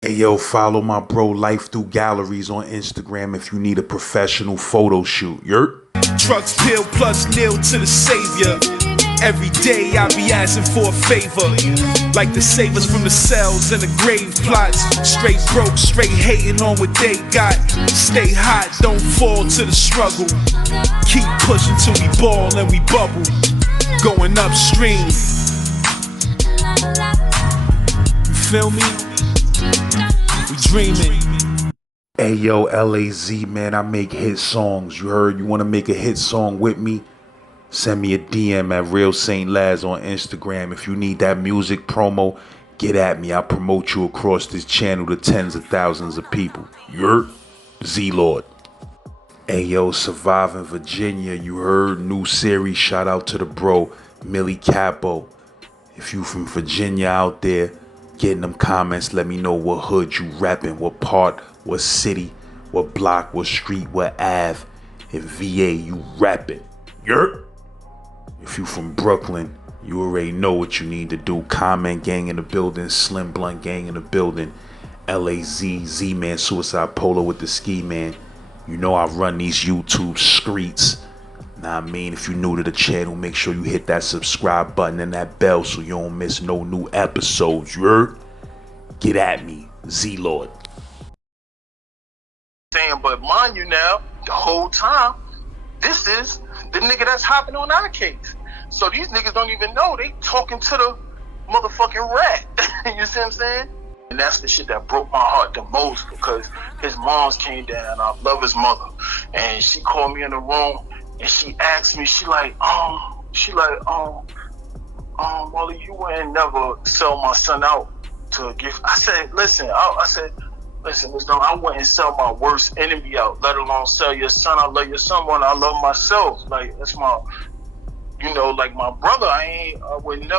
Hey yo, follow my bro Life Through Galleries on Instagram if you need a professional photo shoot. Yurt. Drugs, pill, plus nil to the savior. Every day I be asking for a favor. Like the savers from the cells and the grave plots. Straight broke, straight hating on what they got. Stay hot, don't fall to the struggle. Keep pushing till we ball and we bubble. Going upstream. Feel me? We dreaming. Hey yo, LAZ man, I make hit songs. You heard? You want to make a hit song with me? Send me a DM at Real Saint Laz on Instagram. If you need that music promo, get at me. I'll promote you across this channel to tens of thousands of people. Yurt. Z-Lord. Hey yo, Surviving Virginia. You heard? New series. Shout out to the bro, MILLI KAPO. If you from Virginia out there, get in them comments. Let me know what hood you rapping, what part, what city, what block, what street, what Ave. In VA, you rapping. Yurt. If you from Brooklyn, you already know what you need to do. Comment gang in the building, Slim Blunt gang in the building, LAZ, Z-Man, Suicide Polo with the Ski Man. You know I run these YouTube streets. Nah, I mean, if you're new to the channel, make sure you hit that subscribe button and that bell so you don't miss no new episodes. You heard? Get at me, Z-Lord. But mind you now, the whole time, this is the nigga that's hopping on our case. So these niggas don't even know they talking to the motherfucking rat. You see what I'm saying? And that's the shit that broke my heart the most, because his mom's came down. I love his mother. And she called me in the room and she asked me, Molly, you wouldn't never sell my son out to a gift. I said, listen, listen, I wouldn't sell my worst enemy out, let alone sell your son. I love your son more than I love myself. Like, that's my, like my brother. I wouldn't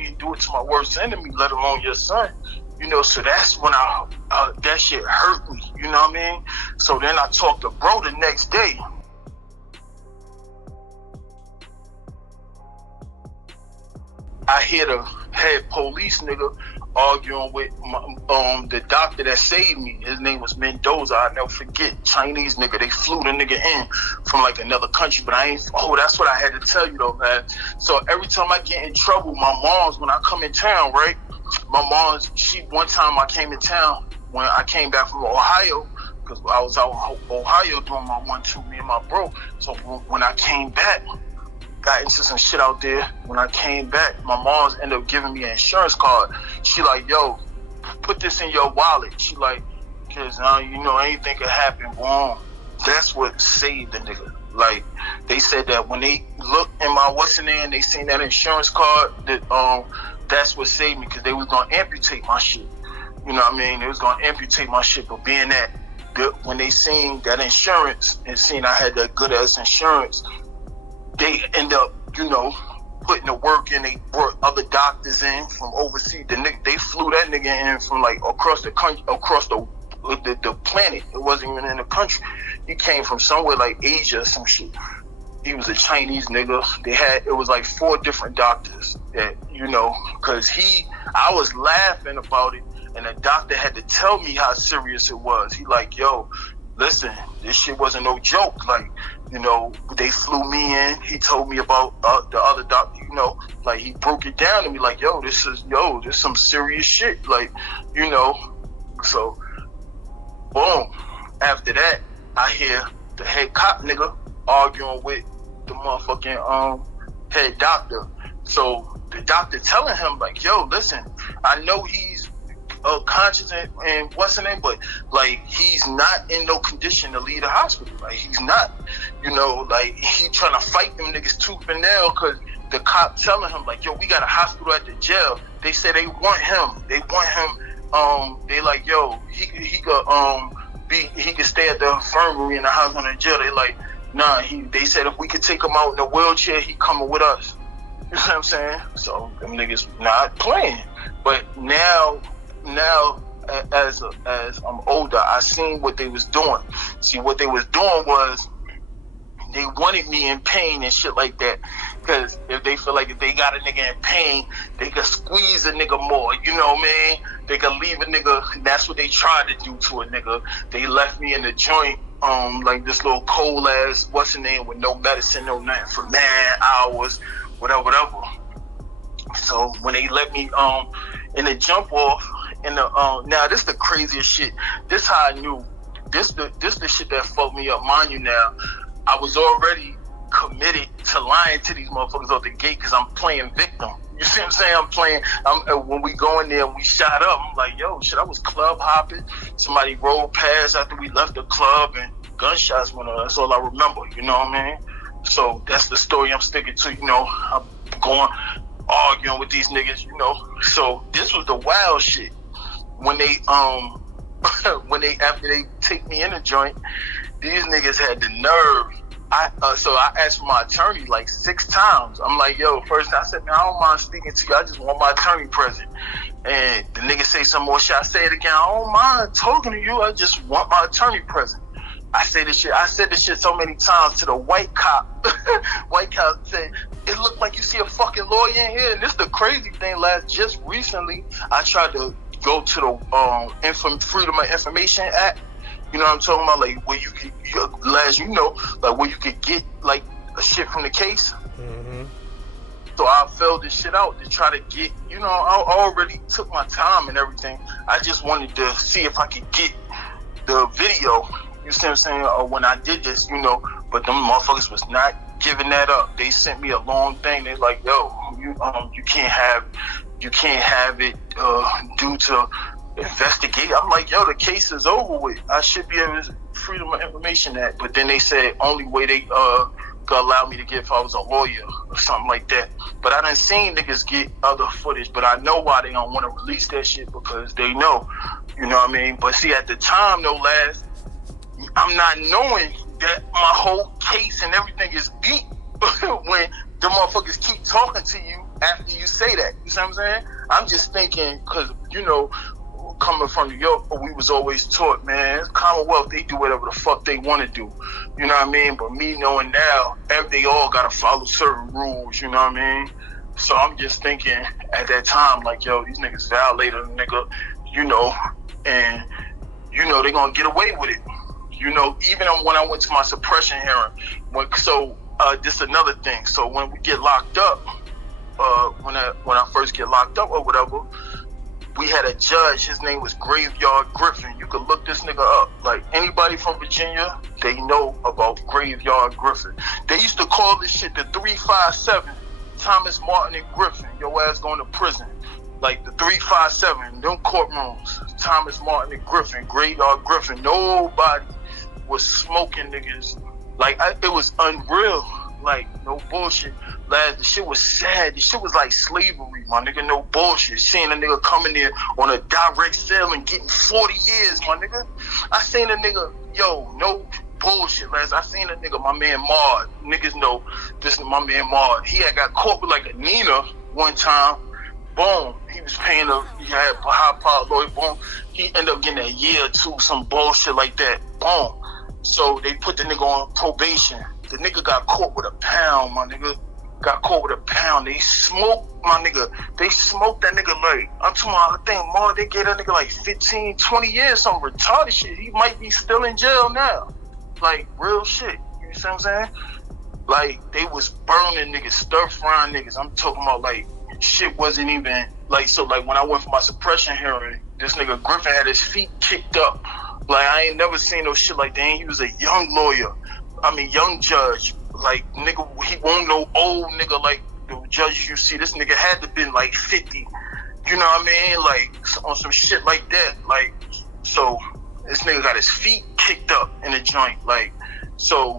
even do it to my worst enemy, let alone your son. So that's when that shit hurt me. You know what I mean? So then I talked to bro the next day. I hear the head police nigga arguing with the doctor that saved me. His name was Mendoza. I never forget. Chinese nigga. They flew the nigga in from like another country, but that's what I had to tell you though, man. So every time I get in trouble, my mom's, when I come in town, right? My mom's, one time I came in town when I came back from Ohio, because I was out in Ohio doing my 1-2, me and my bro. So when I came back, got into some shit out there. When I came back, my mom's ended up giving me an insurance card. She like, yo, put this in your wallet. She like, because anything could happen. Boom. That's what saved the nigga. Like, they said that when they looked in my and they seen that insurance card, that that's what saved me, because they was gonna amputate my shit. You know what I mean? They was gonna amputate my shit, but being that when they seen that insurance and seen I had that good ass insurance, they end up, putting the work in. They brought other doctors in from overseas. They flew that nigga in from like across the country, across the planet. It wasn't even in the country. He came from somewhere like Asia or some shit. He was a Chinese nigga. It was like 4 different doctors that, because I was laughing about it, and the doctor had to tell me how serious it was. He like, yo, listen, this shit wasn't no joke. Like, they flew me in. He told me about the other doctor, like he broke it down to me like, yo, this some serious shit. Like, so boom. After that, I hear the head cop nigga arguing with the motherfucking head doctor. So the doctor telling him like, yo, listen, I know he's conscious and what's the name, but like he's not in no condition to leave the hospital. Like, he's not, like he trying to fight them niggas tooth and nail, because the cop telling him like, yo, we got a hospital at the jail. They say they want him. They like, yo, he could stay at the infirmary in the hospital in the jail. They like, nah, they said if we could take him out in a wheelchair, he coming with us. You know what I'm saying? So them niggas not playing. But now as I'm older, I seen what they was doing. See, what they was doing was they wanted me in pain and shit like that. Cause if they feel like if they got a nigga in pain, they could squeeze a nigga more, you know what I mean? They could leave a nigga, that's what they tried to do to a nigga. They left me in the joint, like this little cold ass, what's the name, with no medicine, no nothing for mad hours, whatever. So when they let me in the jump off, in the now this the craziest shit. This how I knew. This the shit that fucked me up. Mind you, now I was already committed to lying to these motherfuckers off the gate because I'm playing victim. You see what I'm saying? When we go in there and we shot up, I'm like, yo, shit, I was club hopping. Somebody rolled past after we left the club and gunshots went on. That's all I remember, you know what I mean? So that's the story I'm sticking to, you know. I'm going arguing with these niggas, you know. So this was the wild shit. When they after they take me in the joint, these niggas had the nerve. So I asked for my attorney like 6 times. I'm like, yo, first I said, man, I don't mind speaking to you. I just want my attorney present. And the nigga say some more shit. I say it again. I don't mind talking to you. I just want my attorney present. I said this shit so many times to the white cop. White cop said, it looked like you see a fucking lawyer in here. And this the crazy thing. Just recently, I tried to go to the Freedom of Information Act. You know what I'm talking about? Like where you could, like where you could get like a shit from the case. Mm-hmm. So I filled this shit out to try to get, you know, I already took my time and everything. I just wanted to see if I could get the video. You see what I'm saying? Or when I did this, you know, but them motherfuckers was not giving that up. They sent me a long thing. They're like, yo, you can't have it due to investigate. I'm like, yo, the case is over with. I should be able to Freedom of Information Act. But then they said only way they could allow me to get if I was a lawyer or something like that. But I done seen niggas get other footage, but I know why they don't want to release that shit, because they know, you know what I mean? But see, at the time, no last, I'm not knowing that my whole case and everything is beat when the motherfuckers keep talking to you after you say that. You see what I'm saying? I'm just thinking, because, you know, coming from New York, we was always taught, man, Commonwealth, they do whatever the fuck they want to do. You know what I mean? But me knowing now, they all got to follow certain rules, you know what I mean? So I'm just thinking at that time, like, yo, these niggas violated a nigga, you know, and, you know, they going to get away with it. You know, even when I went to my suppression hearing, this another thing. So when we get locked up, when I first get locked up or whatever, we had a judge. His name was Graveyard Griffin. You could look this nigga up. Like, anybody from Virginia, they know about Graveyard Griffin. They used to call this shit the 357, Thomas Martin and Griffin. Your ass going to prison. Like the 357, them courtrooms, Thomas Martin and Griffin, Graveyard Griffin. Nobody was smoking niggas. Like, it was unreal. Like, no bullshit. Lad, the shit was sad. The shit was like slavery, my nigga. No bullshit. Seeing a nigga coming there on a direct sale and getting 40 years, my nigga. I seen a nigga, yo, no bullshit, lads. I seen a nigga, my man Mard. Niggas know this is my man Mard. He had got caught with like a Nina one time. Boom. He was paying he had a high-powered lawyer. Boom. He ended up getting a year or two, some bullshit like that. Boom. So they put the nigga on probation. The nigga got caught with a pound, my nigga. Got caught with a pound. They smoked my nigga. They smoked that nigga like, I'm talking about, I think more, they gave that nigga like 15, 20 years, some retarded shit. He might be still in jail now. Like, real shit. You see what I'm saying? Like, they was burning niggas, stir-frying niggas. I'm talking about, like, shit wasn't even, like, so, like, when I went for my suppression hearing, this nigga Griffin had his feet kicked up. Like, I ain't never seen no shit like that. And he was a young lawyer. Young judge. Like, nigga, he won't no old nigga like the judges you see. This nigga had to been like 50. You know what I mean? Like, on some shit like that. Like, so this nigga got his feet kicked up in the joint. Like, so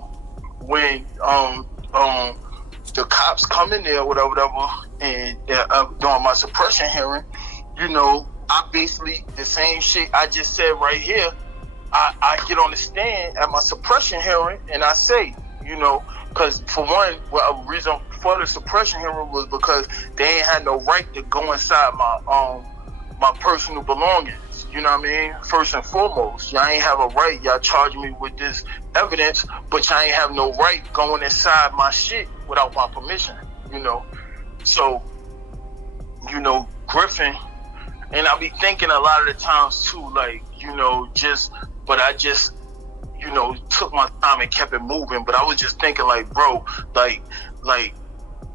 when the cops come in there, whatever, and during my suppression hearing, you know, I basically, the same shit I just said right here, I get on the stand at my suppression hearing and I say, you know, because for one, a reason for the suppression hearing was because they ain't had no right to go inside my personal belongings. You know what I mean? First and foremost, y'all ain't have a right. Y'all charging me with this evidence, but y'all ain't have no right going inside my shit without my permission, you know? So, you know, Griffin, and I be thinking a lot of the times too, like, you know, but I just, you know, took my time and kept it moving. But I was just thinking, like, bro, like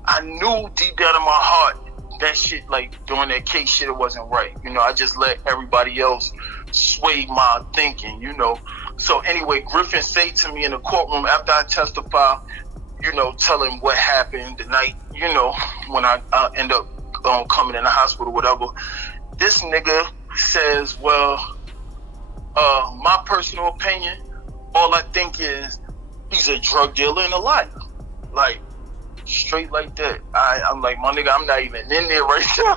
I knew deep down in my heart that shit, like, during that case shit, it wasn't right. You know, I just let everybody else sway my thinking, you know. So anyway, Griffin said to me in the courtroom after I testify, you know, tell him what happened the night, you know, when I end up coming in the hospital, whatever. This nigga says, well, my personal opinion, all I think is he's a drug dealer and a liar. Like, straight like that. I'm like, my nigga, I'm not even in there right now.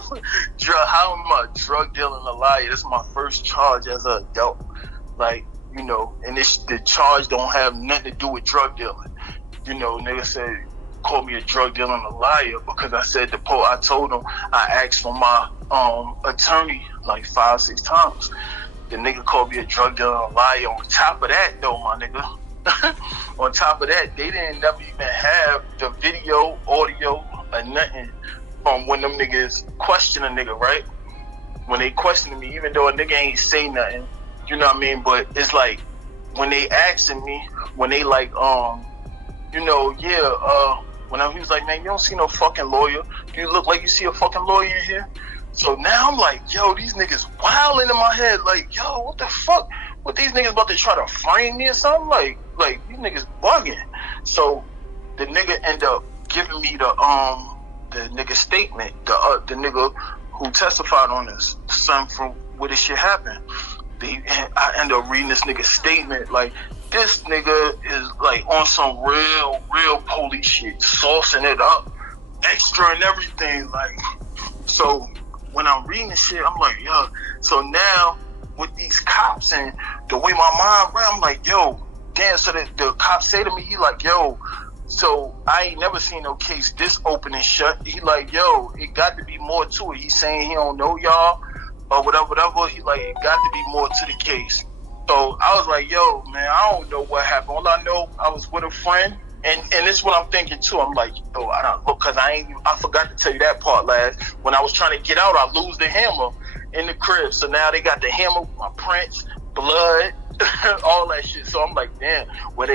How am I a drug dealer and a liar? That's my first charge as an adult. Like, you know, and the charge don't have nothing to do with drug dealing. You know, nigga said, called me a drug dealer and a liar because I said I told him I asked for my attorney like 5-6 times. The nigga called me a drug dealer and a liar. On top of that, though, my nigga, on top of that, they didn't never even have the video, audio, or nothing from when them niggas question a nigga, right? When they questioning me, even though a nigga ain't say nothing, you know what I mean? But it's like, when they asking me, when they like, you know, when he was like, man, you don't see no fucking lawyer. Do you look like you see a fucking lawyer in here? So now I'm like, yo, these niggas wilding in my head. Like, yo, what the fuck? What, these niggas about to try to frame me or something? Like these niggas bugging. So the nigga end up giving me the nigga statement, the nigga who testified on this, son from where this shit happened. I end up reading this nigga's statement. Like, this nigga is like on some real police shit, saucing it up, extra and everything. Like, so when I'm reading this shit, I'm like, yo. So now with these cops and the way my mind ran, I'm like, yo, damn. So the cops say to me, he like, yo, so I ain't never seen no case this open and shut. He like, yo, it got to be more to it. He's saying he don't know y'all or whatever. He like, it got to be more to the case. So I was like, yo, man, I don't know what happened. All I know, I was with a friend, and this is what I'm thinking too. I'm like, yo, I don't look, cause I forgot to tell you that part last. When I was trying to get out, I lose the hammer in the crib. So now they got the hammer, my prints, blood, all that shit. So I'm like, damn, at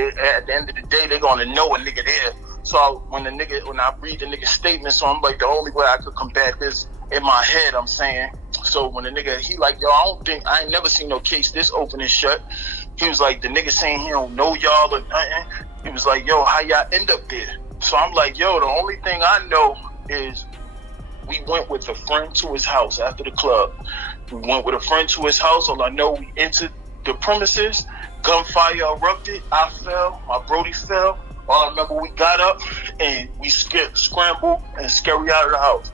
the end of the day, they gonna know a nigga there. So when I read the nigga statement, so I'm like, the only way I could combat this in my head, I'm saying. So when the nigga, he like, yo, I ain't never seen no case this open and shut. He was like, the nigga saying he don't know y'all or nothing. He was like, yo, how y'all end up there? So I'm like, yo, the only thing I know is we went with a friend to his house after the club. We went with a friend to his house. All I know, we entered the premises, gunfire erupted, I fell, my Brody fell. All I remember, we got up and we scrambled and scurried out of the house.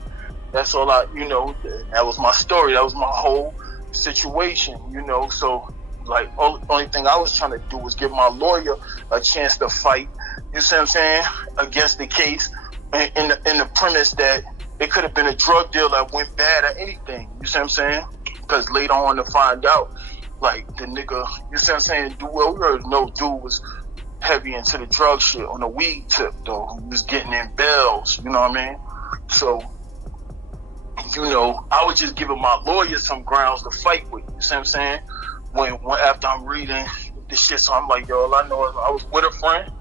That's all you know, that was my story. That was my whole situation, you know. So, like, only thing I was trying to do was give my lawyer a chance to fight, you see what I'm saying, against the case in the premise that it could have been a drug deal that went bad or anything, you see what I'm saying? Because later on to find out, like, the nigga, you see what I'm saying, we already know dude was heavy into the drug shit on the weed tip, though. He was getting in bells, you know what I mean? So, you know, I was just giving my lawyer some grounds to fight with, you see what I'm saying? When after I'm reading this shit, so I'm like, yo, all I know is I was with a friend.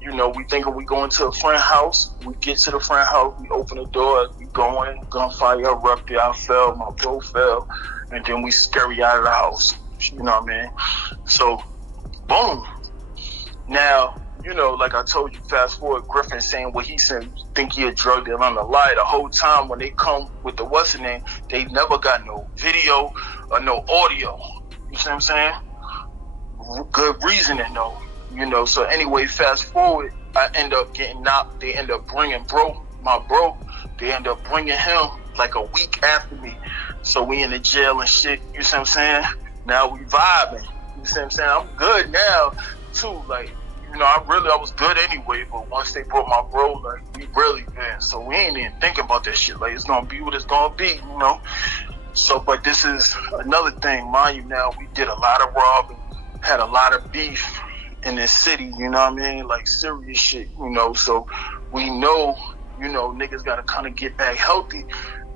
You know, we thinking we going to a friend's house. We get to the friend's house, we open the door, we go in, gunfire erupted, I fell, my bro fell, and then we scurry out of the house. You know what I mean? So, boom. Now, you know, like I told you, fast forward, Griffin saying what he said, think he a drug dealer and a liar. The whole time when they come with the what's the name, they never got no video or no audio. You see what I'm saying? Good reasoning though. You know, so anyway, fast forward, I end up getting knocked. They end up bringing my bro, they end up bringing him like a week after me. So we in the jail and shit, you see what I'm saying? Now we vibing, you see what I'm saying? I'm good now too, like, you know, I was good anyway, but once they brought my bro, like, we really, man, so we ain't even thinking about that shit. Like, it's gonna be what it's gonna be, you know? So, but this is another thing, mind you. Now we did a lot of robbing, had a lot of beef in this city. You know what I mean? Like serious shit. You know, so we know, you know, niggas gotta kind of get back healthy.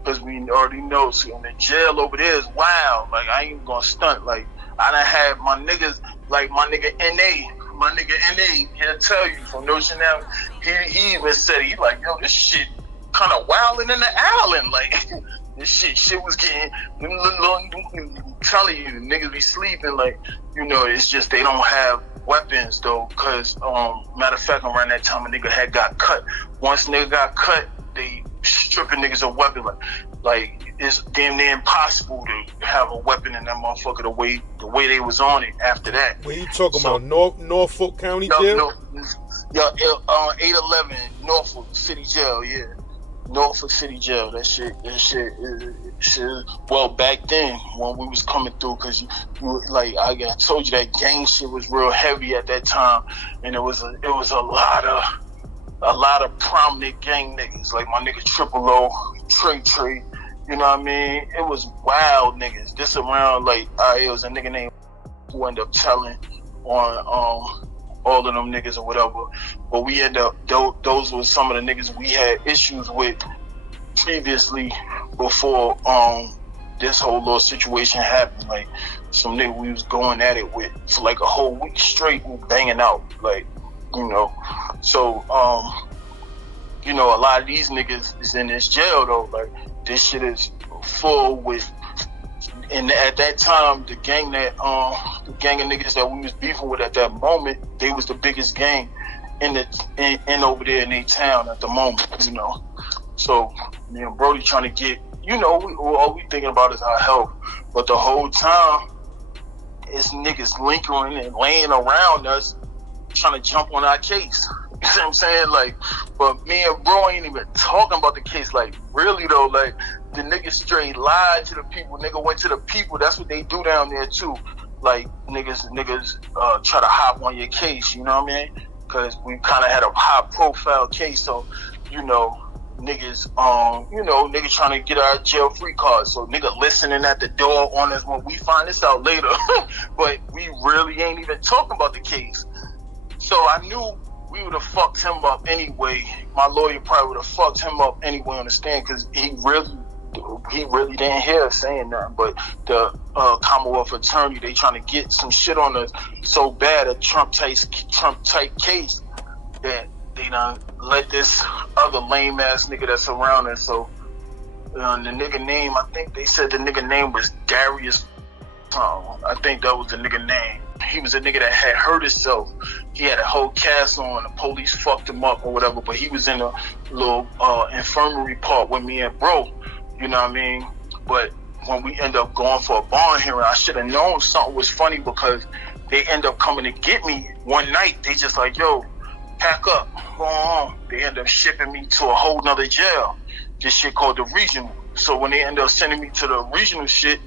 Because we already know, see, in the jail over there is wild. Like, I ain't gonna stunt. Like, I done had my niggas, like my nigga NA, he'll tell you from Notion now, he even said, he like, yo, this shit kind of wilding in the island. Like, this shit was getting, I'm telling you, niggas be sleeping. Like, you know, it's just they don't have weapons, though. Because, matter of fact, around that time, a nigga had got cut. Once nigga got cut, they stripping niggas of weapon. Like it's damn near impossible to have a weapon in that motherfucker the way they was on it after that. When you talking about Norfolk County Jail? Yeah, 811 Norfolk City Jail, yeah. Norfolk City Jail. That shit well, back then when we was coming through, cause you like I told you that gang shit was real heavy at that time, and it was a lot of prominent gang niggas, like my nigga Triple O, Trey, you know what I mean? It was wild niggas. This around, like, it was a nigga named who ended up telling on all of them niggas or whatever. But we ended up, those were some of the niggas we had issues with previously before this whole little situation happened. Like, some nigga we was going at it with for like a whole week straight, we banging out, like, you know. So, you know, a lot of these niggas is in this jail though. Like, this shit is full with, and at that time, the gang of niggas that we was beefing with at that moment, they was the biggest gang in over there in their town at the moment, you know. So, me and Brody trying to get, you know, all we thinking about is our health. But the whole time, it's niggas lingering and laying around us, trying to jump on our case. You know what I'm saying? Like, but me and bro ain't even talking about the case. Like, really though, like, the niggas straight lied to the people. Nigga went to the people. That's what they do down there too. Like, niggas try to hop on your case, you know what I mean? Because we kind of had a high profile case, so, you know, niggas trying to get our jail free card. So nigga listening at the door on us when we find this out later. But we really ain't even talking about the case. So I knew we would have fucked him up anyway. My lawyer probably would have fucked him up anyway on the stand, because he really didn't hear us saying nothing. But the Commonwealth attorney, they trying to get some shit on us so bad, a Trump type case, that they done let this other lame ass nigga that's around us. So the nigga name, I think they said the nigga name was Darius. I think that was the nigga name. He was a nigga that had hurt himself. He had a whole cast on. The police fucked him up or whatever. But he was in a little infirmary part with me and bro. You know what I mean? But when we end up going for a bond hearing, I should have known something was funny, because they end up coming to get me one night. They just like, yo, pack up, go on. They end up shipping me to a whole nother jail. This shit called the regional. So when they end up sending me to the regional shit,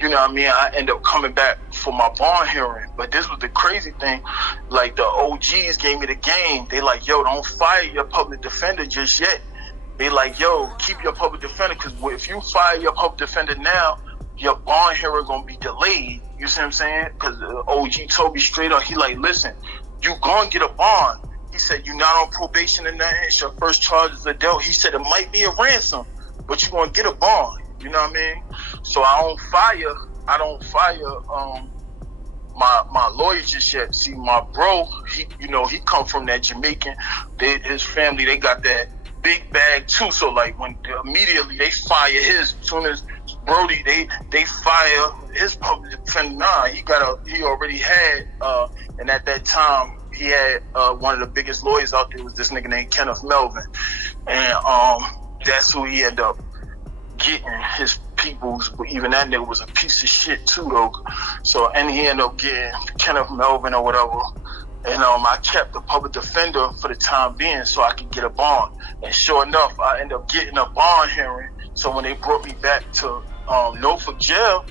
you know what I mean, I end up coming back for my bond hearing. But this was the crazy thing. Like, the OGs gave me the game. They like, yo, don't fire your public defender just yet. They like, yo, keep your public defender, because if you fire your public defender now, your bond hearing gonna be delayed. You see what I'm saying? Because OG told me straight up, he like, listen, you gonna get a bond. He said, you're not on probation and nothing. It's your first charge as adult. He said, it might be a ransom, but you're gonna get a bond. You know what I mean? So I don't fire my lawyer just yet. See, my bro, he come from that Jamaican. His family, they got that big bag too. So like, when immediately they fire his, as soon as Brody, they fire his public defender. Nah, he already had, and at that time he had one of the biggest lawyers out there was this nigga named Kenneth Melvin, and that's who he ended up getting his peoples. But even that nigga was a piece of shit too though. So, and he ended up getting Kenneth Melvin or whatever. And I kept the public defender for the time being so I could get a bond. And sure enough, I ended up getting a bond hearing. So when they brought me back to Norfolk jail,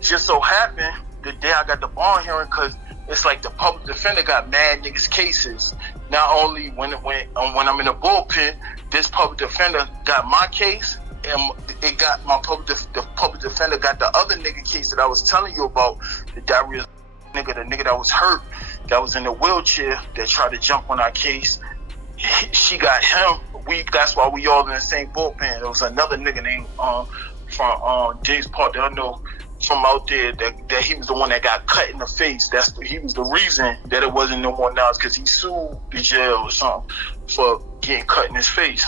just so happened the day I got the bond hearing, because it's like the public defender got mad niggas cases. Not only when I'm in the bullpen, this public defender got my case, it got my the public defender got the other nigga case that I was telling you about, the diarrhea nigga, the nigga that was hurt, that was in the wheelchair, that tried to jump on our case. She got him. That's why we all in the same bullpen. There was another nigga named from James Park that I know from out there that he was the one that got cut in the face. He was the reason that it wasn't no more now, because he sued the jail or something for getting cut in his face.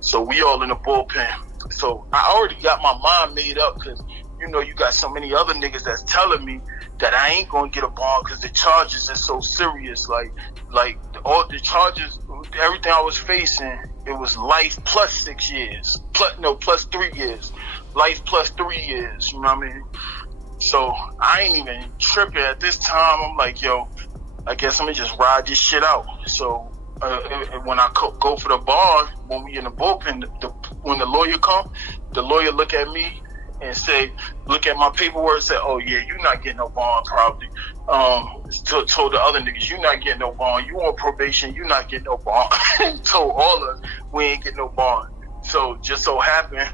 So we all in the bullpen. So I already got my mind made up, because you know you got so many other niggas that's telling me that I ain't gonna get a bond because the charges are so serious. Like all the charges, everything I was facing, it was life plus 6 years, plus 3 years, life plus 3 years. You know what I mean? So I ain't even tripping at this time. I'm like, yo, I guess I'm gonna just ride this shit out. So when I go for the bond, when we in the bullpen, when the lawyer come, the lawyer look at me and say, look at my paperwork and say, oh yeah, you're not getting no bond probably. Told the other niggas, you're not getting no bond. You on probation, you're not getting no bond. Told all of us, we ain't getting no bond. So just so happened,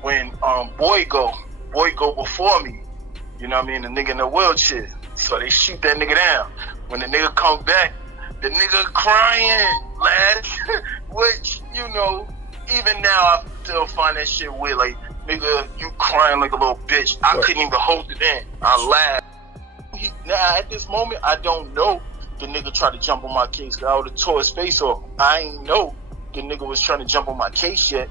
when boy go before me, you know what I mean, the nigga in the wheelchair. So they shoot that nigga down. When the nigga come back, the nigga crying, lad. Which, you know, even now I still find that shit weird. Like, nigga, you crying like a little bitch. I couldn't even hold it in. I laughed. Now, at this moment, I don't know the nigga tried to jump on my case, because I would have tore his face off. I ain't know the nigga was trying to jump on my case yet.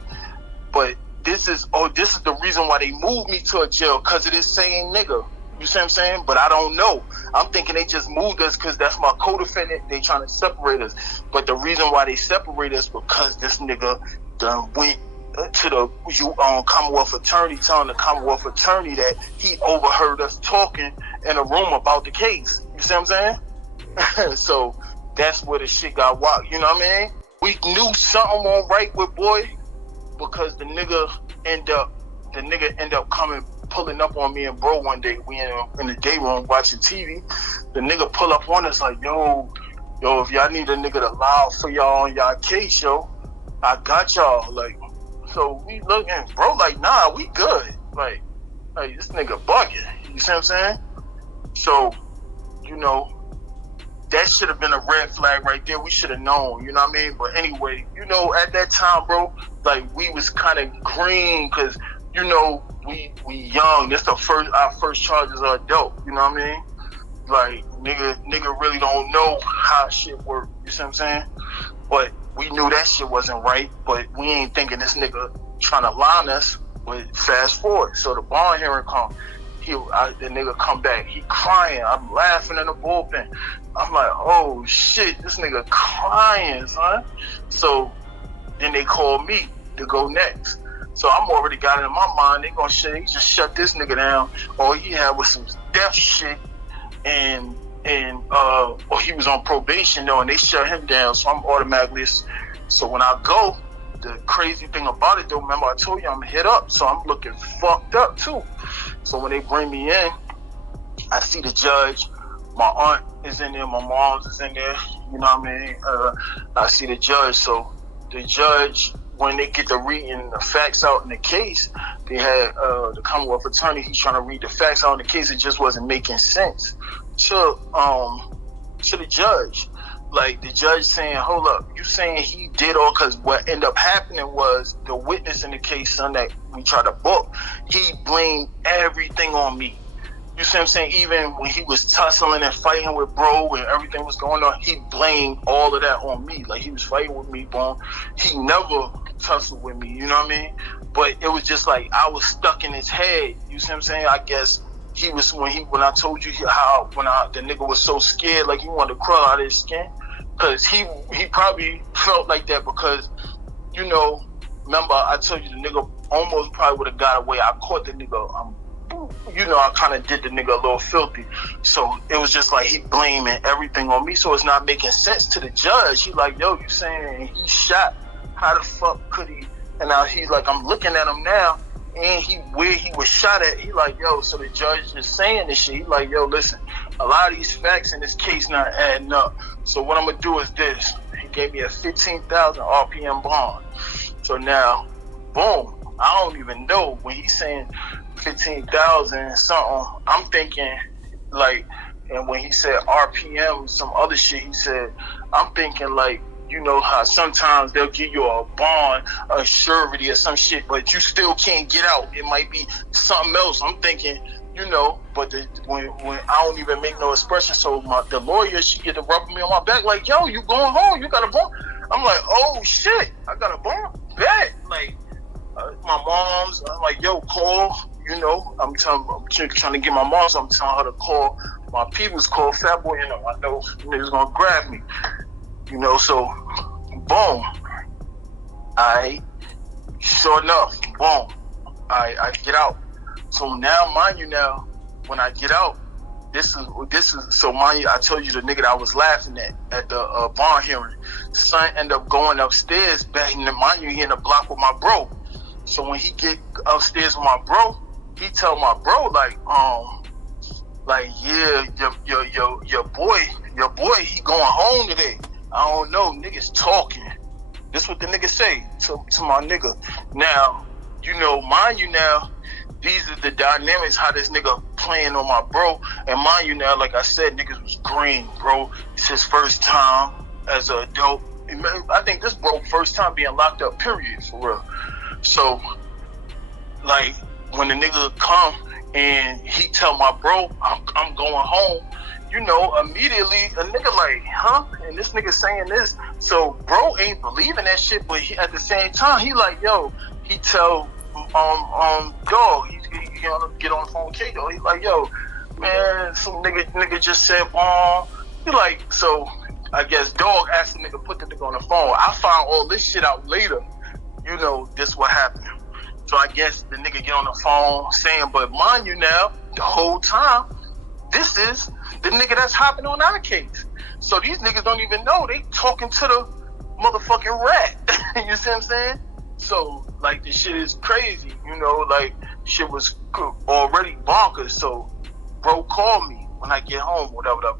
But this is the reason why they moved me to a jail, because of this same nigga. You see what I'm saying? But I don't know. I'm thinking they just moved us because that's my co-defendant. They trying to separate us. But the reason why they separate us because this nigga done went to the Commonwealth attorney, telling the Commonwealth attorney that he overheard us talking in a room about the case. You see what I'm saying? So that's where the shit got wild. You know what I mean? We knew something went right with boy, because the nigga end up coming, pulling up on me and bro one day. We in the day room watching TV. The nigga pull up on us like, yo, if y'all need a nigga to lie for y'all on y'all case, yo, I got y'all. Like, so we looking, bro, like, nah, we good. Like this nigga bugging. You see what I'm saying? So, you know, that should have been a red flag right there. We should have known, you know what I mean? But anyway, you know, at that time, bro, like, we was kind of green, because, you know, we young. This our first charges are adult. You know what I mean? Like, nigga really don't know how shit work. You see what I'm saying? But we knew that shit wasn't right. But we ain't thinking this nigga trying to line us. But fast forward, so the bond hearing come. The nigga come back. He crying. I'm laughing in the bullpen. I'm like, oh shit, this nigga crying, son. So then they call me to go next. So I'm already got it in my mind. They just shut this nigga down. All he had was some death shit, and or he was on probation though, and they shut him down. So I'm automatically. So when I go, the crazy thing about it though, remember I told you I'm hit up, so I'm looking fucked up too. So when they bring me in, I see the judge. My aunt is in there. My mom's is in there. You know what I mean? I see the judge. So the judge, when they get to reading the facts out in the case, they had the Commonwealth attorney, he's trying to read the facts out in the case. It just wasn't making sense to the judge. Like, the judge saying, hold up, you saying he did all, because what ended up happening was the witness in the case, son, that we tried to book, he blamed everything on me. You see what I'm saying? Even when he was tussling and fighting with bro and everything was going on, he blamed all of that on me. Like, he was fighting with me, bro. He never tussled with me, you know what I mean? But it was just like, I was stuck in his head. You see what I'm saying? I guess he was, when I told you how, the nigga was so scared, like he wanted to crawl out of his skin. Because he probably felt like that because, you know, remember I told you the nigga almost probably would have got away. I caught the nigga, you know, I kind of did the nigga a little filthy. So it was just like he blaming everything on me. So it's not making sense to the judge. He like, yo, you saying he shot? How the fuck could he? And now he's like, I'm looking at him now, and where he was shot at. He like, yo, so the judge is saying this shit. He like, yo, listen, a lot of these facts in this case not adding up. So what I'm gonna do is this. He gave me a 15,000 RPM bond. So now boom. I don't even know when he's saying 15,000 and something. I'm thinking like, and when he said RPM, some other shit he said, I'm thinking like, you know how sometimes they'll give you a bond, a surety or some shit, but you still can't get out. It might be something else. I'm thinking, you know, but when I don't even make no expression, so the lawyer, she get to rubbing me on my back like, yo, you going home? You got a bond? I'm like, oh shit, I got a bond? Bet. Like, my mom's, I'm like, yo, call, you know, I'm trying to get my mom's, I'm telling her to call my people's, call Fat Boy, you know, I know niggas gonna grab me. You know, so boom. Sure enough, boom. I get out. So now, mind you, now when I get out, this is so mind you, I told you the nigga that I was laughing at the bond hearing. Son ended up going upstairs back in the, mind you, he in the block with my bro. So when he get upstairs with my bro, he tell my bro yeah, your boy, he going home today. I don't know, niggas talking. This what the nigga say to my nigga. Now, you know, mind you now, these are the dynamics, how this nigga playing on my bro. And mind you now, like I said, niggas was green, bro. It's his first time as an adult. I think this bro first time being locked up, period, for real. So, like, when the nigga come and he tell my bro, I'm going home, you know, immediately a nigga like, huh? And this nigga saying this. So bro ain't believing that shit, but he, at the same time, he like, yo, he tell dog, he get on the phone with K-Dog. He like, yo, man, some nigga just said bomb. He like, so I guess dog asked the nigga put the nigga on the phone. I found all this shit out later. You know, this what happened. So I guess the nigga get on the phone saying, but mind you now, the whole time, this is the nigga that's hopping on our case. So these niggas don't even know they talking to the motherfucking rat. You see what I'm saying? So like this shit is crazy, you know, like shit was already bonkers. So bro called me when I get home, whatever.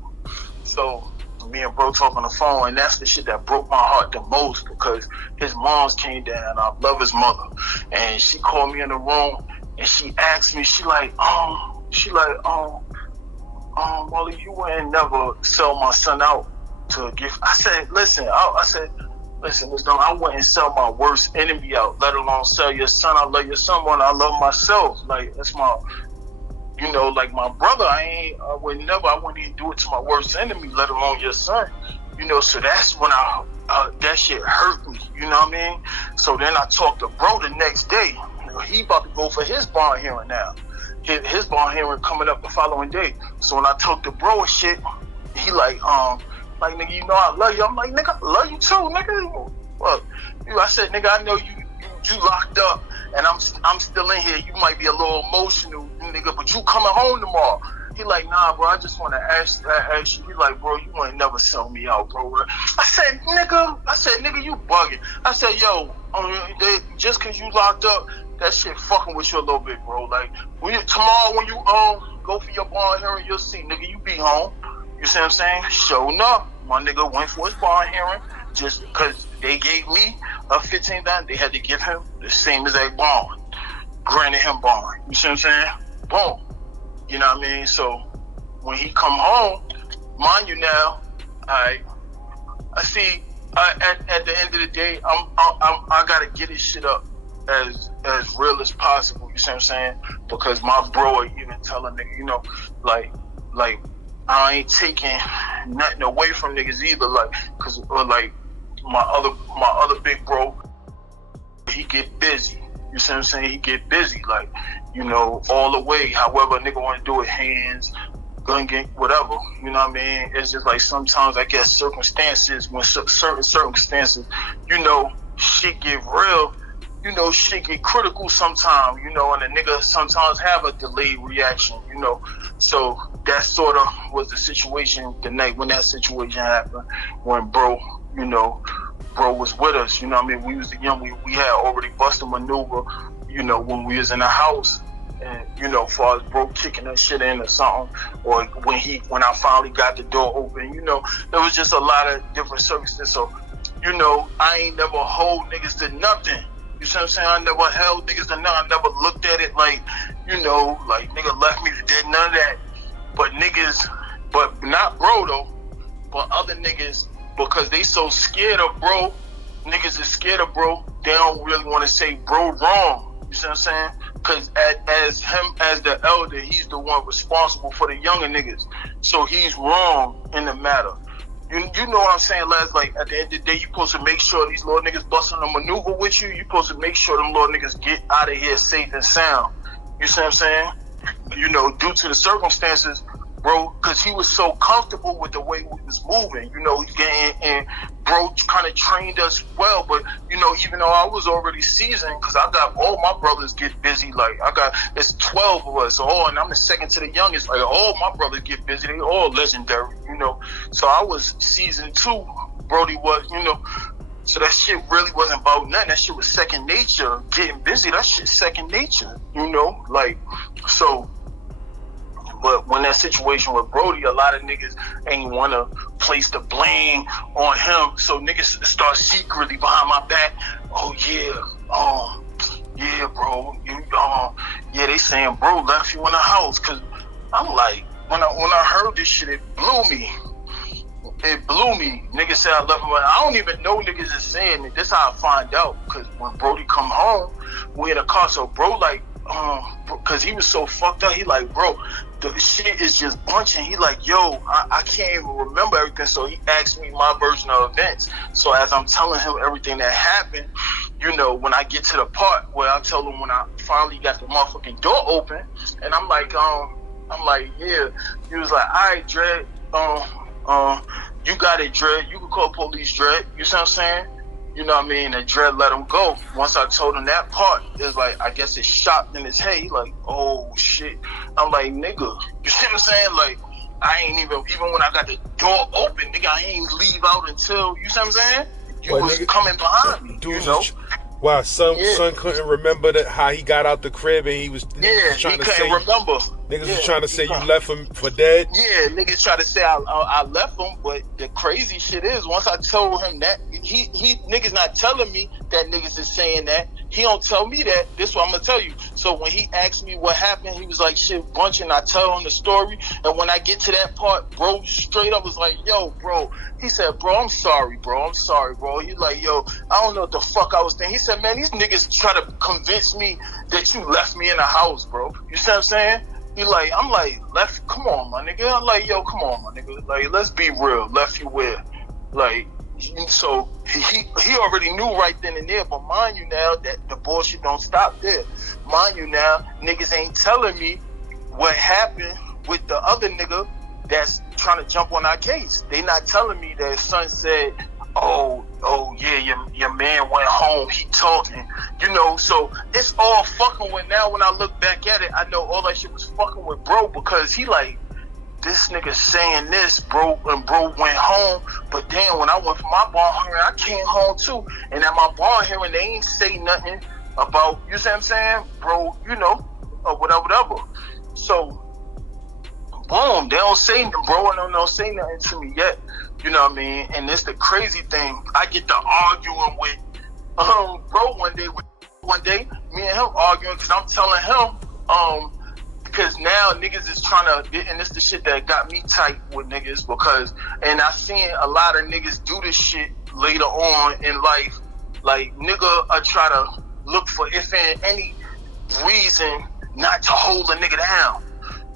So me and bro talk on the phone, and that's the shit that broke my heart the most, because his mom's came down. I love his mother, and she called me in the room and she asked me, she like, Molly, you wouldn't never sell my son out to a gift. I said, listen, I wouldn't sell my worst enemy out, let alone sell your son. I love your son more than I love myself. Like, that's my, you know, like my brother, I wouldn't even do it to my worst enemy, let alone your son. You know, so that's when that shit hurt me, you know what I mean? So then I talked to bro the next day. He about to go for his bond hearing now. His bond hearing coming up the following day. So when I talked to bro and shit, he like, nigga, you know I love you. I'm like, nigga, I love you too, nigga. Well, I said, nigga, I know you locked up, and I'm still in here. You might be a little emotional, nigga, but you coming home tomorrow. He like, nah, bro, I just want to ask you. He like, bro, you ain't never sell me out, bro. I said, nigga, you bugging. I said, yo, just cause you locked up, that shit fucking with you a little bit, bro. Like, tomorrow when you go for your bond hearing, you'll see, nigga, you be home. You see what I'm saying? Sure enough, my nigga went for his bond hearing just because they gave me a $15,000. They had to give him the same exact bond. Granted him bond. You see what I'm saying? Boom. You know what I mean? So when he come home, mind you now, I see at the end of the day, I gotta get his shit up as real as possible. You see what I'm saying? Because my bro even tell a nigga, you know, like I ain't taking nothing away from niggas either, like, cause like my other big bro, he get busy. You see what I'm saying? He get busy, like, you know, all the way. However, a nigga want to do it, hands, gun game, whatever. You know what I mean? It's just like sometimes I guess circumstances, when certain circumstances, you know, shit get real. You know, shit get critical sometimes, you know, and a nigga sometimes have a delayed reaction, you know. So that sort of was the situation the night when that situation happened, when bro was with us, you know what I mean? We was young, we had already busted maneuver, you know, when we was in the house, and, you know, as far as bro kicking that shit in or something, or when I finally got the door open, you know, there was just a lot of different circumstances. So, you know, I ain't never hold niggas to nothing. You see what I'm saying? I never held niggas or nothing. I never looked at it like, you know, like nigga left me for dead, none of that. But niggas, but not bro though, but other niggas, because they so scared of bro, niggas is scared of bro, they don't really want to say bro wrong. You see what I'm saying? Because as him, as the elder, he's the one responsible for the younger niggas. So he's wrong in the matter. You know what I'm saying, lads? Like, at the end of the day, you supposed to make sure these little niggas busting a maneuver with you. You supposed to make sure them little niggas get out of here safe and sound. You see what I'm saying? You know, due to the circumstances, bro, because he was so comfortable with the way we was moving. You know, and bro kind of trained us well. But, you know, even though I was already seasoned, because I got all my brothers get busy. Like, it's 12 of us all, and I'm the second to the youngest. Like, all my brothers get busy. They all legendary, you know. So I was seasoned too. Brody was, you know. So that shit really wasn't about nothing. That shit was second nature. Getting busy, that shit second nature, you know. Like, so... But when that situation with Brody, a lot of niggas ain't want to place the blame on him. So niggas start secretly behind my back. Oh, yeah, bro. Yeah, they saying bro left you in the house. Because I'm like, when I heard this shit, it blew me. It blew me. Niggas said I left him. I don't even know niggas is saying it. This how I find out. Because when Brody come home, we in a car. So bro like, because he was so fucked up. He like, bro, the shit is just bunching. He like, yo, I can't even remember everything. So he asked me my version of events. So as I'm telling him everything that happened, you know, when I get to the part where I tell him when I finally got the motherfucking door open, and I'm like, yeah. He was like, all right, Dred, you got it, Dred. You can call police, Dred. You see what I'm saying? You know what I mean? And Dred let him go. Once I told him that part, it's like, I guess it shot in his head. He like, oh shit. I'm like, nigga, you see what I'm saying? Like, I ain't even when I got the door open, nigga, I ain't leave out until, you see what I'm saying? You was nigga, coming behind me, you know? Wow, son couldn't remember how he got out the crib, and he was trying to say remember. Niggas was trying to say you left him for dead. Yeah, niggas try to say I left him, but the crazy shit is once I told him that he niggas not telling me that niggas is saying that. He don't tell me that. This what I'm gonna tell you. So when he asked me what happened, he was like shit bunching. I tell him the story, and when I get to that part, bro, straight up was like, yo, bro. He said, bro, I'm sorry, bro. He's like, yo, I don't know what the fuck I was thinking. He said, man, these niggas try to convince me that you left me in the house, bro. You see what I'm saying? He like, I'm like, come on, my nigga. I'm like, yo, come on, my nigga. Like, let's be real. Left you where? Like, so he already knew right then and there. But mind you now that the bullshit don't stop there. Mind you now, niggas ain't telling me what happened with the other nigga that's trying to jump on our case. They not telling me that his son said, oh yeah, your man went home, he talking, you know. So it's all fucking with. Now when I look back at it, I know all that shit was fucking with bro, because he like, this nigga saying this, bro, and bro went home, but then when I went for my barn hearing, I came home too, and at my barn hearing, they ain't say nothing about, you see what I'm saying, bro, you know, or whatever. So boom, they don't say, bro, don't say nothing to me yet. You know what I mean? And it's the crazy thing. I get to arguing with bro one day, me and him arguing, because I'm telling him, because now niggas is trying to, and it's the shit that got me tight with niggas, because, and I seen a lot of niggas do this shit later on in life. Like, nigga, I try to look for if any reason not to hold a nigga down.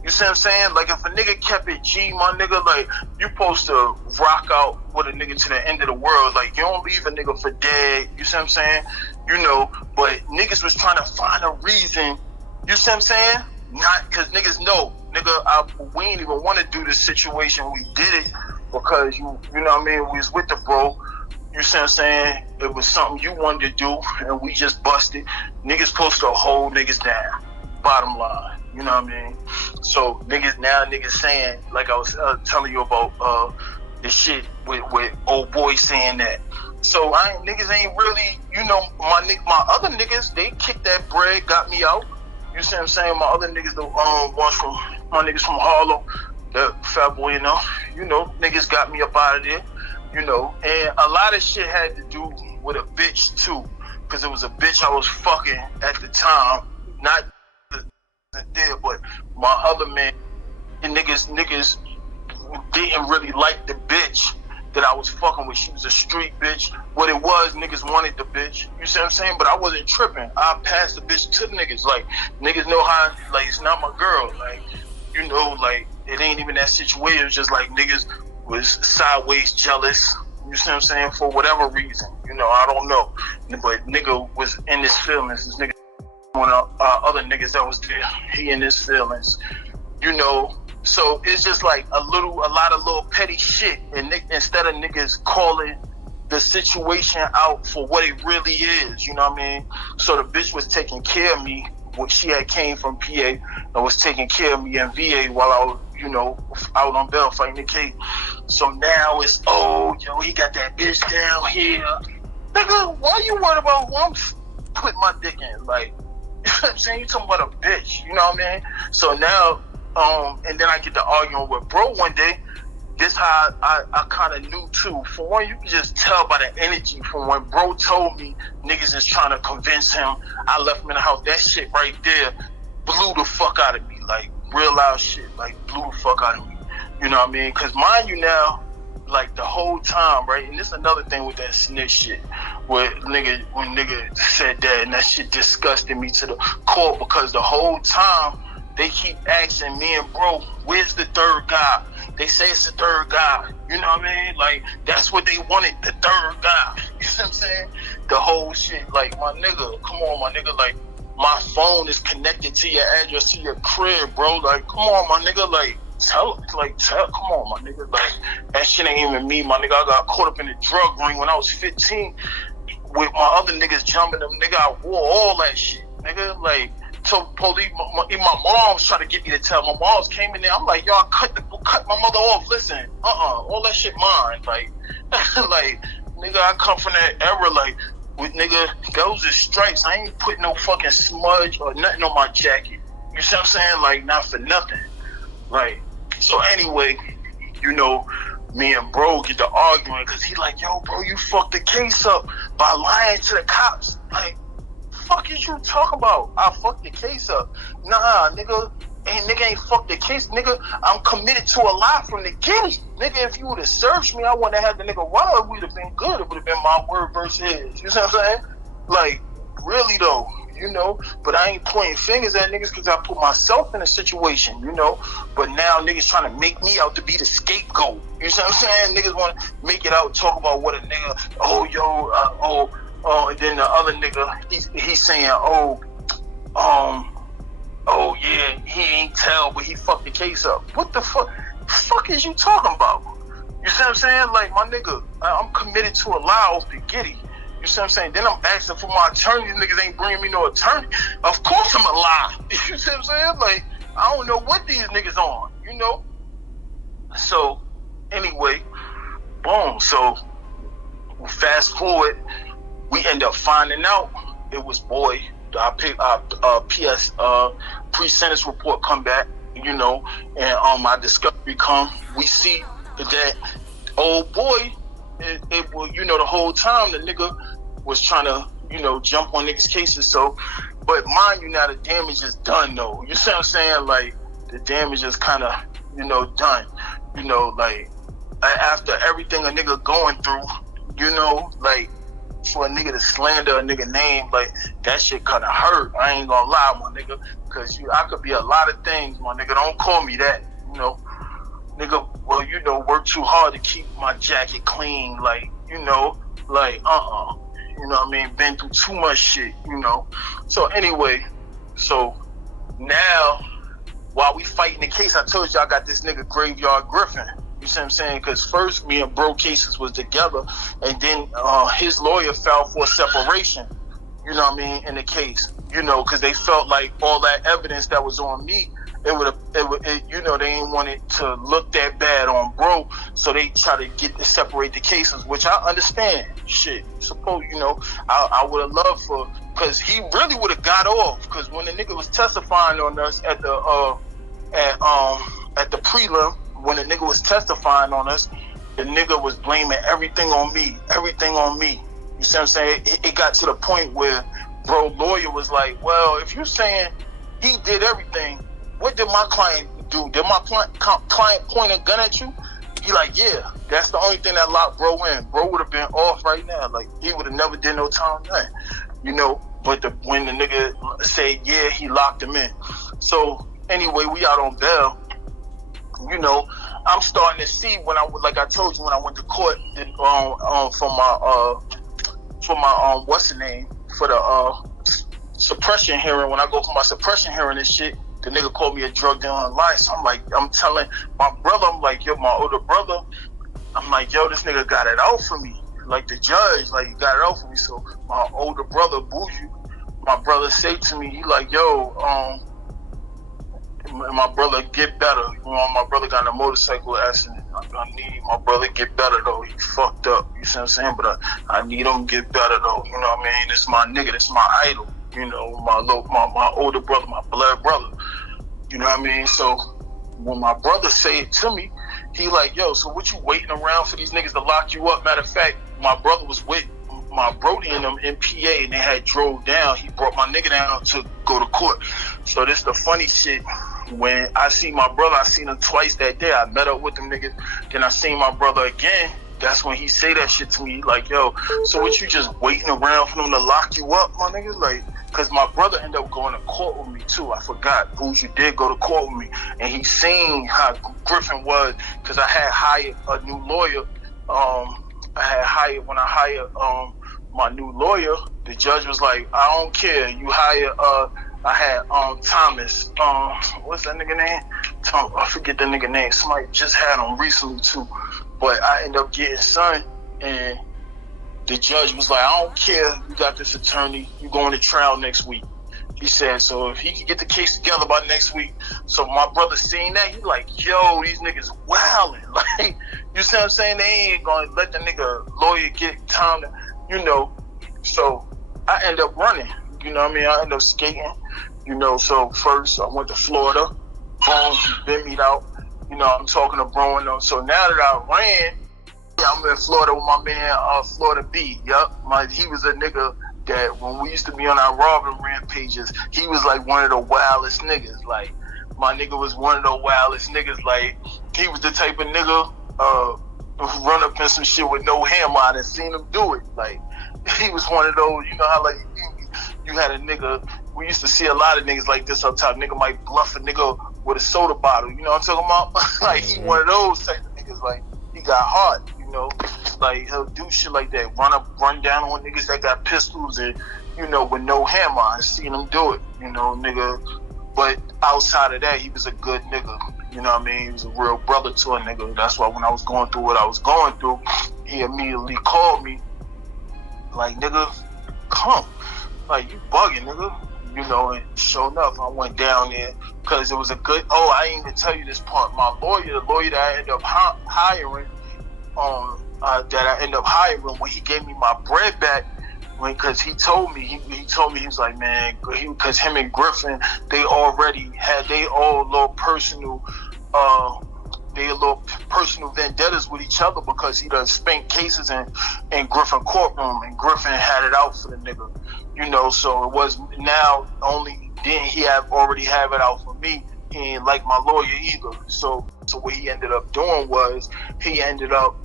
You see what I'm saying? Like, if a nigga kept it G, my nigga, like, you supposed to rock out with a nigga to the end of the world. Like, you don't leave a nigga for dead. You see what I'm saying? You know, but niggas was trying to find a reason. You see what I'm saying? Not because niggas know. Nigga, we ain't even want to do this situation. We did it because, you know what I mean? We was with the bro. You see what I'm saying? It was something you wanted to do, and we just busted. Niggas supposed to hold niggas down. Bottom line. You know what I mean? So niggas saying, like I was telling you about the shit with old boy saying that. So niggas ain't really, you know, my other niggas, they kicked that bread, got me out. You see what I'm saying? My other niggas, the ones from my niggas from Harlem, the Fat Boy, you know, niggas got me up out of there, you know. And a lot of shit had to do with a bitch too. because it was a bitch I was fucking at the time. Not there, but my other man. And niggas didn't really like the bitch that I was fucking with. She was a street bitch. What it was, niggas wanted the bitch. You see what I'm saying? But I wasn't tripping. I passed the bitch to the niggas. Like, niggas know how, like, it's not my girl. Like, you know, like, it ain't even that situation. It was just like niggas was sideways jealous. You see what I'm saying? For whatever reason. You know, I don't know. But nigga was in his feelings. This nigga, one of other niggas that was there, he in his feelings. You know, so it's just like a lot of little petty shit. And instead of niggas calling the situation out for what it really is, you know what I mean? So the bitch was taking care of me when she had came from PA and was taking care of me in VA while I was, you know, out on bail fighting the case. So now it's, oh, yo, he got that bitch down here. Nigga, why you worried about who I'm putting my dick in? Like, you know what I'm saying? You talking about a bitch, you know what I mean? So now, and then I get to arguing with bro one day. This how I kind of knew too. For one, you can just tell by the energy from when bro told me niggas is trying to convince him. I left him in the house. That shit right there blew the fuck out of me. Like, real loud shit. Like, blew the fuck out of me. You know what I mean? Because mind you now, like the whole time, right? And this is another thing with that snitch shit. When nigga said that, and that shit disgusted me to the core, because the whole time they keep asking me and bro, where's the third guy? They say it's the third guy. You know what I mean? Like, that's what they wanted, the third guy. You see what I'm saying? The whole shit. Like, my nigga, come on, my nigga. Like, my phone is connected to your address, to your crib, bro. Like, come on, my nigga. Like, tell, come on, my nigga. Like, that shit ain't even me, my nigga. I got caught up in the drug ring when I was 15 with my other niggas jumping them. Nigga, I wore all that shit, nigga. Like, so police, my mom's trying to get me to tell. My mom's came in there. I'm like, y'all cut my mother off. Listen, all that shit mine. Like, like, nigga, I come from that era. Like, with nigga, those is stripes. I ain't putting no fucking smudge or nothing on my jacket. You see what I'm saying? Like, not for nothing. Like, so anyway, you know, me and bro get to arguing because he like, yo, bro, you fucked the case up by lying to the cops. Like, fuck is you talking about? I fucked the case up. Nah, nigga ain't fucked the case. Nigga, I'm committed to a lie from the giddy. Nigga, if you would have searched me, I wouldn't have had the nigga wild. It would have been good. It would have been my word versus his. You see what I'm saying? Like, really though, you know? But I ain't pointing fingers at niggas because I put myself in a situation, you know? But now niggas trying to make me out to be the scapegoat. You see what I'm saying? Niggas want to make it out, talk about what a nigga, and then the other nigga, he's saying, oh yeah, he ain't tell, but he fucked the case up. What the fuck is you talking about? You see what I'm saying? Like, my nigga, I'm committed to a lie off the giddy. You see what I'm saying? Then I'm asking for my attorney. These niggas ain't bringing me no attorney. Of course I'm a lie. You see what I'm saying? Like, I don't know what these niggas on, you know? So, anyway, boom. So, fast forward, we end up finding out it was boy. Our PS pre-sentence report come back, you know, and my discovery come. We see that old boy, it was, you know, the whole time the nigga was trying to, you know, jump on niggas' cases. So, but mind you, now the damage is done though. You see what I'm saying? Like, the damage is kind of, you know, done. You know, like, after everything a nigga going through, you know, like, for a nigga to slander a nigga name, like, that shit kind of hurt. I ain't gonna lie, my nigga, because I could be a lot of things, my nigga. Don't call me that, you know. Nigga, well, you know, work too hard to keep my jacket clean, like, you know, like, you know what I mean? Been through too much shit, you know. So anyway, so now, while we fighting the case, I told you I got this nigga Graveyard Griffin. You see what I'm saying? Because first me and bro cases was together, and then his lawyer filed for separation, you know what I mean, in the case, you know, because they felt like all that evidence that was on me, you know, they ain't want it to look that bad on bro, so they try to get to separate the cases, which I understand. Shit, suppose, you know, I would have loved for, because he really would have got off, because when the nigga was testifying on us at the prelim, when the nigga was testifying on us, the nigga was blaming everything on me. You see what I'm saying? It got to the point where bro lawyer was like, well, if you're saying he did everything, what did my client do? Did my client point a gun at you? He like, yeah, that's the only thing that locked bro in. Bro would have been off right now. Like, he would have never did no time, nothing. You know, but when the nigga said, yeah, he locked him in. So, anyway, we out on bail. You know, I'm starting to see when like I told you, when I went to court for my what's the name? For the suppression hearing, when I go for my suppression hearing and shit, the nigga called me a drug dealer and liar. So I'm telling my brother, I'm like, yo, my older brother, I'm like, yo, this nigga got it out for me. Like the judge, like, he got it out for me. So my older brother, Bougie, my brother say to me, he like, yo, my brother get better. You know, my brother got in a motorcycle accident. I need my brother get better though. He fucked up. You see what I'm saying? But I need him get better though. You know what I mean? This my nigga. This my idol. You know, my older brother, my blood brother. You know what I mean? So when my brother say it to me, he like, yo, so what you waiting around for these niggas to lock you up? Matter of fact, my brother was with my Brody and them in PA, and they had drove down. He brought my nigga down to go to court. So this the funny shit. When I see my brother, I seen him twice that day. I met up with them niggas. Then I seen my brother again. That's when he say that shit to me. Like, yo, so what, you just waiting around for them to lock you up, my nigga? Like, because my brother ended up going to court with me too. I forgot. Bougie did go to court with me, and he seen how Griffin was, because I had hired a new lawyer. When I hired my new lawyer, the judge was like, I don't care. You hire I had Thomas. What's that nigga name? I forget the nigga name. Somebody just had him recently too. But I ended up getting son, and the judge was like, I don't care. You got this attorney. You going to trial next week. He said, so if he can get the case together by next week. So my brother seen that. He like, yo, these niggas wildin'. Like, you see what I'm saying? They ain't gonna let the nigga lawyer get time to, you know. So I end up running. You know what I mean? I end up skating. You know, so first I went to Florida. Boom, been meet out. You know, I'm talking to bro and them. So now that I ran, I'm in Florida with my man, Florida B. Yup. He was a nigga that when we used to be on our robbing rampages, he was like one of the wildest niggas. Like, my nigga was one of the wildest niggas. Like, he was the type of nigga run up in some shit with no hammer. I done seen him do it. Like, he was one of those, you know how like you had a nigga, we used to see a lot of niggas like this up top. Nigga might bluff a nigga with a soda bottle, you know what I'm talking about? Like, he one of those type of niggas. Like, he got heart, you know? Like, he'll do shit like that, run down on niggas that got pistols and, you know, with no hammer. I seen him do it, you know, nigga. But outside of that, he was a good nigga. You know what I mean? He was a real brother to a nigga. That's why when I was going through what I was going through, he immediately called me, like, nigga, come. Like, you bugging, nigga. You know, and sure enough, I went down there because it was a good, I ain't even tell you this part. My lawyer, the lawyer that I ended up hiring, when he gave me my bread back, because he told me, he was like, man, because him and Griffin, they already had their own little personal vendettas with each other, because he done spanked cases in Griffin courtroom, and Griffin had it out for the nigga, you know. So it was now only then he already have it out for me. He ain't like my lawyer either. So what he ended up doing was, he ended up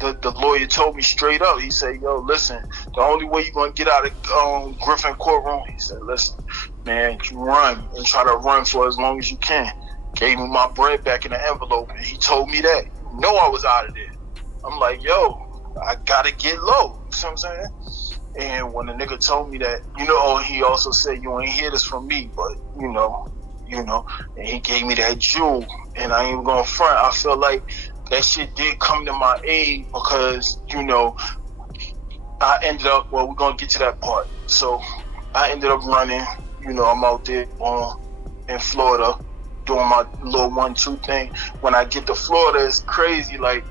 the lawyer told me straight up, he said, yo, listen, the only way you're gonna get out of Griffin courtroom, he said, listen, man, you run and try to run for as long as you can. Gave me my bread back in the envelope, and he told me that. You know I was out of there. I'm like, yo, I gotta get low. You see what I'm saying? And when the nigga told me that, you know, he also said, you ain't hear this from me, but you know, and he gave me that jewel, and I ain't gonna front. I feel like that shit did come to my aid, because, you know, I ended up, well, we're gonna get to that part. So I ended up running, you know, I'm out there in Florida doing my little 1-2 thing. When I get to Florida, it's crazy. Like,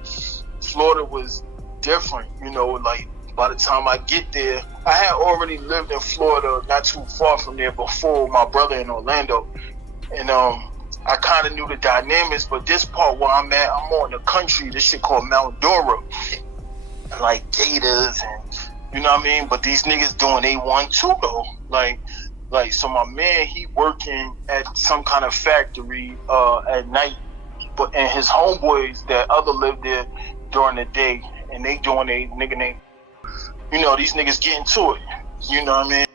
Florida was different, you know. Like, by the time I get there, I had already lived in Florida not too far from there before, my brother in Orlando, and I kind of knew the dynamics. But this part where I'm at, I'm on the country, this shit called Mount Dora, like gators and, You know what I mean? But these niggas doing A1 too though. So my man, he working at some kind of factory at night, and his homeboys that other live there during the day, and they doing a nigga name. You know, these niggas getting to it. You know what I mean?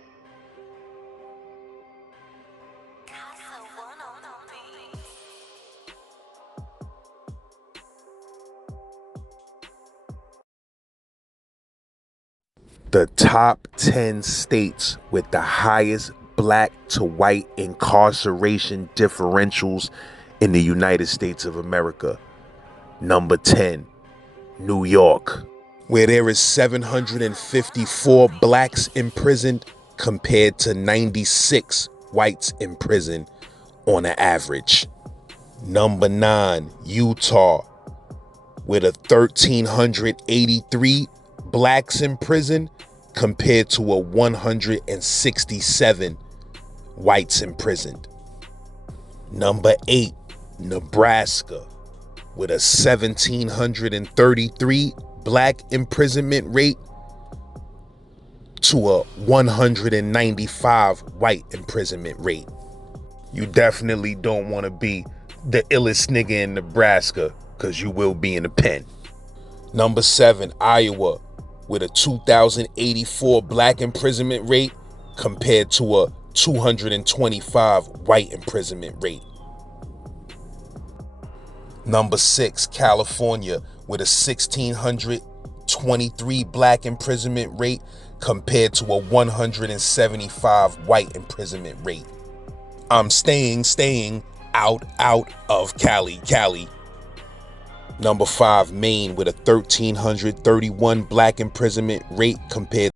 The top 10 states with the highest black to white incarceration differentials in the United States of America. Number 10, New York, where there is 754 blacks imprisoned compared to 96 whites imprisoned on an average. Number 9, Utah, with a 1,383 blacks in prison compared to a 167 whites imprisoned. Number 8, Nebraska, with a 1,733 black imprisonment rate to a 195 white imprisonment rate. You definitely don't want to be the illest nigga in Nebraska, because you will be in the pen. Number 7, Iowa, with a 2,084 black imprisonment rate compared to a 225 white imprisonment rate. Number 6, California, with a 1,623 black imprisonment rate compared to a 175 white imprisonment rate. I'm staying out of Cali. Number 5, Maine, with a 1,331 black imprisonment rate compared